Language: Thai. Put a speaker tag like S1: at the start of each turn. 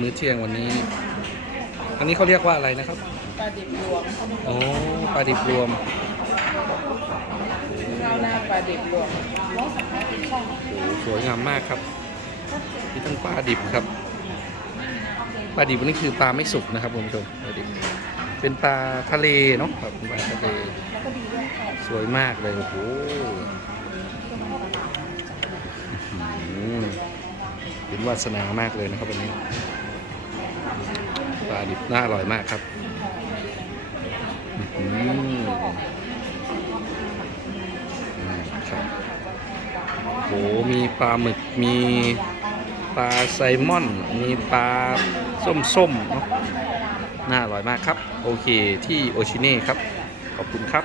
S1: มื้อเที่ยงวันนี้ อันนี้เขาเรียกว่าอะไรนะครับ
S2: ปลาดิบรวม
S1: อ๋อปลาดิบรวม
S2: ข้าวหน้าปลาดิบรวม
S1: โอ้สวยงามมากครับมีทั้งปลาดิบครับปลาดิบนี่คือปลาไม่สุกนะครับคุณผู้ชมปลาดิบเป็นปลาทะเลเนาะครับเป็นปลาทะเลสวยมากเลยโอ้โหอื้อหื เป็นวาสนามากเลยนะครับวันนี้ปลาดิบน่าอร่อยมากครับครับโอ้โหมีปลาหมึกมีปลาไซมอน มีปลาส้มๆเนาะน่าอร่อยมากครับ โอเคที่โอชิเน่ครับ ขอบคุณครับ